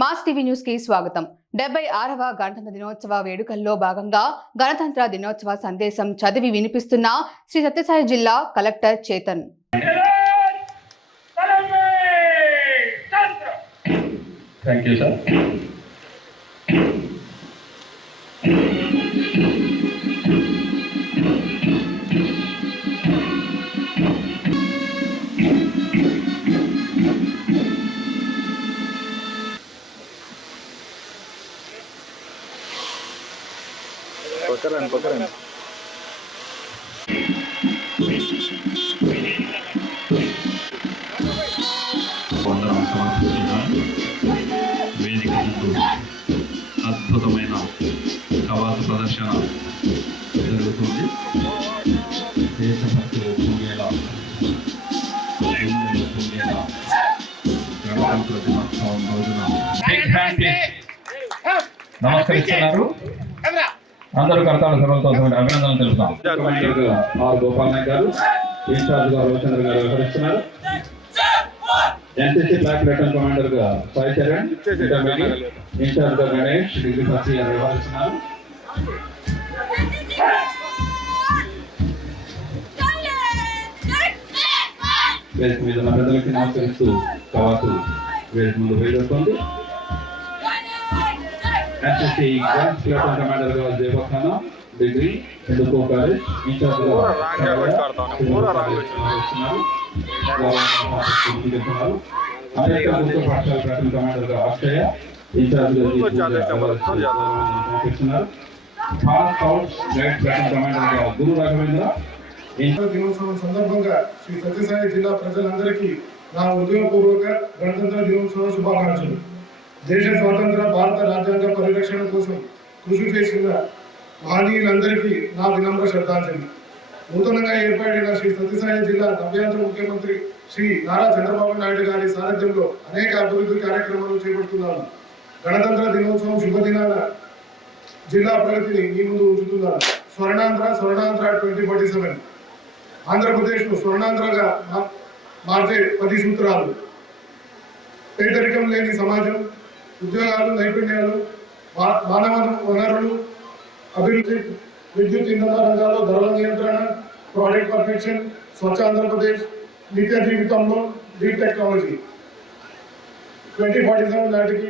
Mass TV న్యూస్కి స్వాగతం. డెబ్బై ఆరవ గణతంత్ర దినోత్సవ వేడుకల్లో భాగంగా గణతంత్ర దినోత్సవ సందేశం చదివి వినిపిస్తున్న శ్రీ సత్యసాయి జిల్లా collector Chetan. Thank you sir వందనం సమర్పిస్తున్నాను వేదిక అద్భుతమైన కవాతు ప్రదర్శన జరుగుతుంది. దేశభక్తి పొంగేలా పొంగేలా గణతంత్ర దినోత్సవం రోజున. నమస్కరిస్తున్నారు. అందరూ కర్తాల సర్వంతో అభినందనలు తెలుపుతాం. ఆర్ గోపాల్ నాయక్ గారు ఇన్ఛార్జ్గా రవిచంద్ర గారు వ్యవహరిస్తున్నారు. ఎన్సీసీ బ్లాక్ లెఫ్టినెంట్ కమాండర్గా సాయి చరణ్ ఇన్ఛార్జ్గా గణేష్ డిగ్రీ ఫస్ట్ ఇయర్ వ్యవహరిస్తున్నారు. వేదిక మీద ఉన్న పెద్దలకి నమస్కరిస్తూ కవాతు వేదిక ముందు వేయజేస్తుంది గ్రాండ్ లెఫ్టినెంట్ కమాండర్గా జయపక్షాన డిగ్రీ హిందూపూర్ కాలేజ్ ఇన్ఛార్జ్ అనేక ప్రభుత్వ పాఠశాల ప్రధాన commander Akshaya in-charge Bharat scouts guide ప్రధాన కమాండర్గా గురు రాఘవేంద్ర గణతంత్ర దినోత్సవం సందర్భంగా శ్రీ సత్యసాయి జిల్లా ప్రజలందరికీ నా ఉద్యోగపూర్వక గణతంత్ర దినోత్సవ శుభాకాంక్షలు దేశ స్వాతంత్ర భారత రాజ్యాంగ పరిరక్షణ కోసం కృషి చేసిన మహనీయులందరికీ నా వినమ్ర శ్రద్ధాంజలి. నూతనంగా ఏర్పడిన శ్రీ సత్యసాయి జిల్లా నవ్యాంధ్ర ముఖ్యమంత్రి శ్రీ నారా చంద్రబాబు నాయుడు గారి సారథ్యంలో అనేక అభివృద్ధి కార్యక్రమాలు చేపడుతున్నాను. గణతంత్ర దినోత్సవం శుభదినాన జిల్లా ప్రగతిని మీ ముందు ఉంచుతున్నారు Swarnandhra Swarnandhra twenty forty seven. ఆంధ్రప్రదేశ్ను స్వర్ణాంధ్రగా మార్చే పది సూత్రాలు. పేదరికం లేని సమాజం ఉద్యోగాలు నైపుణ్యాలు మానవ వనరులు అభివృద్ధి విద్యుత్ ఇంధన రంగాల్లో ధరల నియంత్రణ ప్రాజెక్ట్ పర్ఫెక్షన్ స్వచ్ఛ ఆంధ్రప్రదేశ్ నిత్య జీవితంలో deep technology twenty forty seven నాటికి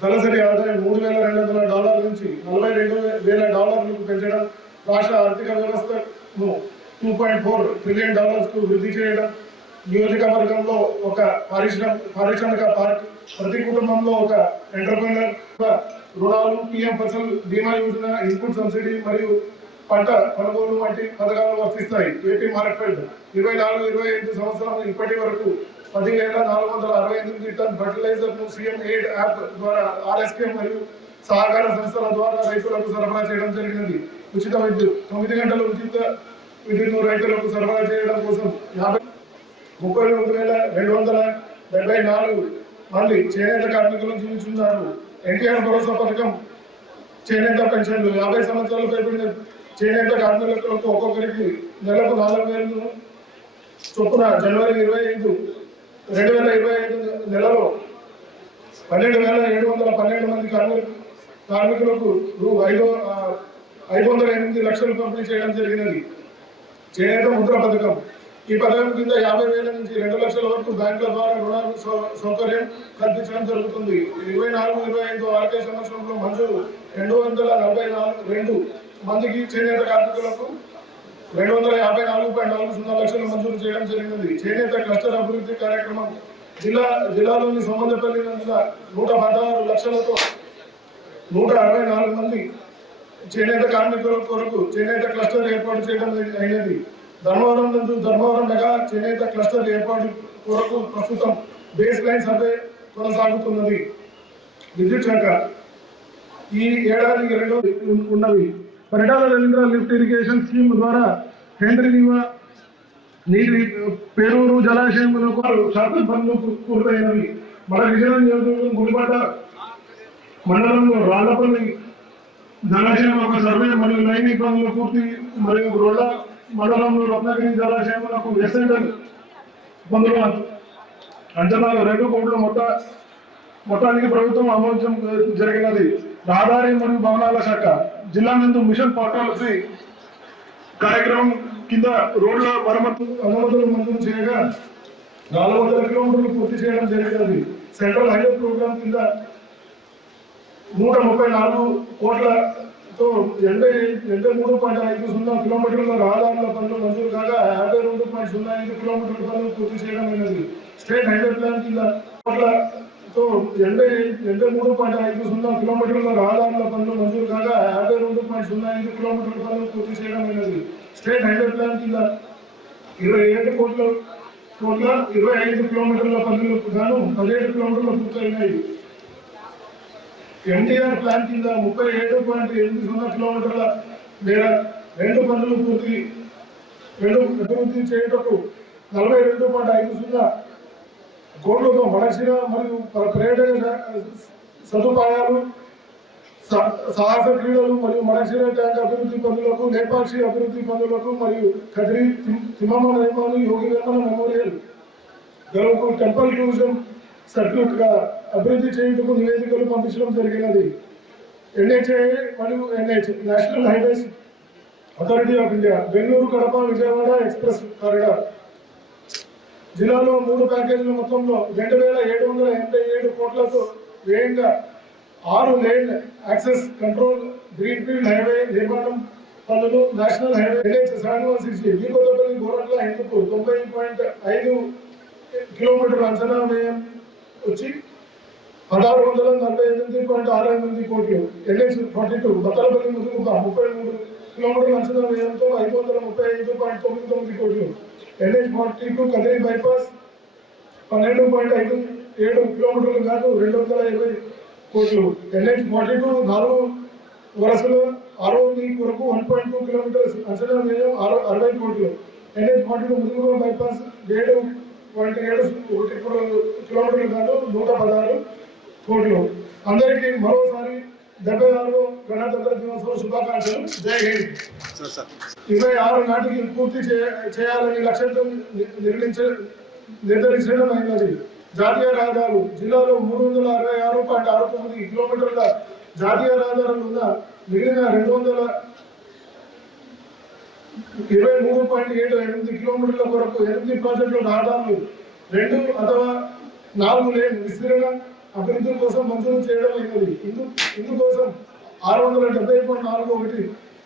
తలసరి ఆదాయం మూడు వేల రెండు వందల డాలర్ల నుంచి నలభై రెండు వేల డాలర్లకు పెంచడం రాష్ట్ర ఆర్థిక వ్యవస్థను టూ పాయింట్ ఫోర్ ట్రిలియన్ డాలర్స్కు వృద్ధి చేయడం నియోజకవర్గంలో ఒక పారిశ్రమ పారిశ్రామిక పార్క్ ప్రతి కుటుంబంలో ఒక ఎంటర్ప్రినర్ రుణాలు పిఎం ఫసల్ బీమా యోజన ఇన్పుట్ సబ్సిడీ మరియు పంట కొనుగోలు వంటి పథకాలు వర్తిస్తాయి. ఏపీ మార్కెట్ ఇరవై నాలుగు ఇరవై ఐదు సంవత్సరాలు ఇప్పటి వరకు పదివేల నాలుగు వందల అరవై ఎనిమిది టన్ ఫర్టిలైజర్ను సీఎం ఎయిడ్ యాప్ ద్వారా ఆర్ఎస్కే మరియు సహకార సంస్థల ద్వారా రైతులకు సరఫరా చేయడం జరిగినది. ఉచిత విద్యుత్ తొమ్మిది గంటల ఉచిత విద్యుత్ రైతులకు సరఫరా చేయడం కోసం యాభై ముప్పై రెండు వేల రెండు వందల డెబ్బై నాలుగు మంది చేనేత కార్మికులు జీవించున్నారు ఎన్టీఆర్ భరోసా పథకం చేనేత పెన్షన్లు. యాభై సంవత్సరాలు పైబడిన చేనేత కార్మికులకు ఒక్కొక్కరికి నెలకు నాలుగు వేలు చొప్పున జనవరి ఇరవై ఐదు రెండు వేల ఇరవై ఐదు నెలలో పన్నెండు వేల ఏడు వందల పన్నెండు మంది కార్మిక కార్మికులకు రూ ఐదు ఐదు వందల ఎనిమిది లక్షలు పంపిణీ చేయడం జరిగినది. చేనేత ముద్ర పథకం ఈ పథకం కింద యాభై వేల నుంచి రెండు లక్షల వరకు బ్యాంకుల ద్వారా రుణ సౌకర్యం కల్పించడం జరుగుతుంది. ఇరవై నాలుగు ఇరవై ఐదు ఆర్థిక సంవత్సరంలో మంజూరు రెండు వందల నలభై నాలుగు రెండు మందికి చేనేత కార్మికులకు రెండు వందల యాభై నాలుగు పాయింట్ నాలుగు సున్నా లక్షలు మంజూరు చేయడం జరిగినది. చేనేత క్లస్టర్ అభివృద్ధి కార్యక్రమం జిల్లా జిల్లాలోని సంబంధపల్లి నందున నూట పదహారు లక్షలతో నూట అరవై నాలుగు మంది చేనేత కార్మికుల కొరకు చేనేత క్లస్టర్ ఏర్పాటు చేయడం అయినది. ధర్మవరం నందు ధర్మవరం మెగా చేనేత క్లస్టర్ ఏర్పాటు కొరకు ప్రస్తుతం బేస్ లైన్ సర్వే కొనసాగుతున్నది. విద్యుత్ శాఖ. ఈ ఏడాదికి రెండు ఉన్నవి. Paritala Ravindra lift irrigation scheme ద్వారా కేంద్రీయ నీటి పేరూరు జలాశయములకు శాతం పనులు పూర్తయినవి. మన విజయనగరం నియోజకవర్గం గుడిపట్ట మండలంలో రాళ్ళపల్లి జలాశయం ఒక సర్వే మరియు లైన్ పనులు పూర్తి మరియు రోడ్ల మండలంలో రత్నగిరి జలాశయములకు ఎస్ఎండల్ బంధువులు అంచనాలు రెండు కోట్ల మొత్త మొత్తానికి ప్రభుత్వం ఆమోదించడం జరిగినది. రహదారి మరియు భవనాల శాఖ జిల్లా నందు మిషన్ పట్టాల కార్యక్రమం కింద రోడ్ల మరమ్మతు అనుమతులు మంజూరు చేయగా నాలుగు వందల కిలోమీటర్లు పూర్తి చేయడం జరిగినది. సెంట్రల్ హైవే ప్రోగ్రామ్ కింద నూట ముప్పై నాలుగు కోట్ల సో ఎనభై ఎనభై మూడు పాయింట్ ఐదు సున్నా కిలోమీటర్ల రహదారుల పనులు మంజూరు కాగా యాభై రెండు పాయింట్ సున్నా ఐదు కిలోమీటర్ల పనులు పూర్తి చేయడం అయినది. స్టేట్ హైవే ప్లాన్ కింద కోట్లతో ఎనభై ఎనభై మూడు పాయింట్ ఐదు సున్నా కిలోమీటర్ల రహదారుల పనులు మంజూరు కాగా యాభై రెండు పాయింట్ సున్నా ఐదు కిలోమీటర్ల పనులు పూర్తి చేయడం అయినది. స్టేట్ హైవే ప్లాన్ కింద ఇరవై ఏడు కోట్ల కోట్ల ఇరవై ఐదు కిలోమీటర్ల పనులకు గాను పదిహేడు కిలోమీటర్లు పూర్తయినాయి. ఎన్టీఆర్ ప్లాన్ కింద ముప్పై ఏడు పాయింట్ ఎనిమిది సున్నా కిలోమీటర్ల మేర రెండు పనులు పూర్తి రెండు అభివృద్ధి చేయటకు నలభై రెండు పాయింట్ ఐదు సున్నా కోట్లతో మలసిన మరియు ప- పర్యాటక సదుపాయాలు సా- సాహస క్రీడలు మరియు మడక్షిర ట్యాంక్ అభివృద్ధి పనులకు లేపాక్షి అభివృద్ధి పనులకు మరియు కదిరి తిమ్మమ్మ నిర్మాణం యోగి నిర్మాణ మెమోరియల్ గెలుపు టెంపుల్ టూరిజం సర్క్యూట్గా అభివృద్ధి చేయుటకు నివేదికలు పంపించడం జరిగినది. ఎన్హెచ్ఏ మరియు NH national highways authority of India Bengaluru Kadapa Vijayawada express corridor. జిల్లాలో మూడు ప్యాకేజీల మొత్తంలో రెండు వేల ఏడు వందల ఎనభై ఏడు కోట్లతో వ్యయంగా ఆరు lane access control greenfield highway నిర్మాణం పనులు national highway NH seven one sixty మీ గోరట్ల తొంభై పాయింట్ ఐదు కిలోమీటర్ అంచనా వ్యయం వచ్చి పదహారు వందల నలభై ఎనిమిది పాయింట్ ఆరు ఎనిమిది కోట్లు. NH forty two Bathalapalli Mudigubba ముప్పై మూడు కిలోమీటర్ల అంచనా వ్యయంతో ఐదు వందల ముప్పై ఐదు పాయింట్ తొమ్మిది తొమ్మిది కోట్లు. NH forty two Kadiri bypass పన్నెండు పాయింట్ ఐదు ఏడు కిలోమీటర్లు కాదు రెండు వందల ఇరవై కోట్లు. ఎన్హెచ్ ఫార్టీ టూ నాలుగు వరుసలో ఆరో లీక్ వరకు వన్ పాయింట్ టూ కిలోమీటర్స్ అంచనా వ్యయం ఆరు అరవై కోట్లు. ఎన్హెచ్ ఫార్టీ టూ ముందుగా బైపాస్ ఏడు పాయింట్ ఏడు ఒకటి కిలోమీటర్లు కాదు నూట పదహారు కోట్లు. అందరికీ మరోసారి డెబ్బై ఆరు గణతంత్ర దినోత్సవ శుభాకాంక్షలు. జై హింద్. ఇరవై ఆరు నాటికి పూర్తి చే- చేయాలని లక్ష్యంతో ని- నిర్ణయించ నిర్ధారించడం అయినది. జాతీయ రహదారులు జిల్లాలో మూడు వందల అరవై ఆరు పాయింట్ ఆరు తొమ్మిది కిలోమీటర్ల జాతీయ రహదారులు ఉన్న మిగిలిన రెండు వందల ఇరవై మూడు పాయింట్ ఏడు ఎనిమిది కిలోమీటర్ల వరకు ఎనిమిది ప్రాజెక్టుల రహదారులు రెండు అథవా నాలుగు లేన్ విస్తీర్ణ అభివృద్ధి కోసం మంజూరు చేయడం అయినది. ఇందు ఇందుకోసం ఆరు వందల డెబ్బై పాయింట్ నాలుగు ఒకటి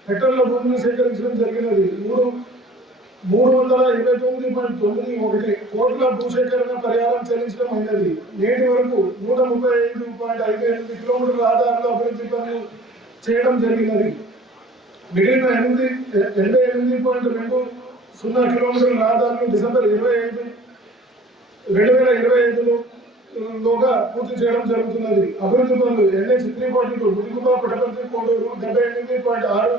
హెక్టర్ల భూమిని సేకరించడం జరిగినది. మూడు మూడు వందల ఇరవై తొమ్మిది పాయింట్ తొమ్మిది ఒకటి కోట్ల భూసేకరణ పరిహారం చెల్లించడం అయినది. నేటి వరకు నూట ముప్పై ఐదు పాయింట్ ఐదు ఎనిమిది కిలోమీటర్ల ఆధారంలో అభివృద్ధి పనులు చేయడం జరిగినది. మిగిలిన ఎనిమిది ఎనభై ఎనిమిది పాయింట్ రెండు సున్నా కిలోమీటర్ల రహదారులు డిసెంబర్ ఇరవై ఐదు రెండు వేల ఇరవై ఐదులో లోగా పూర్తి చేయడం జరుగుతున్నది. అభివృద్ధి పనులు NH three point two Mudigubba Puttaparthi Koduru డెబ్బై ఎనిమిది పాయింట్ ఆరు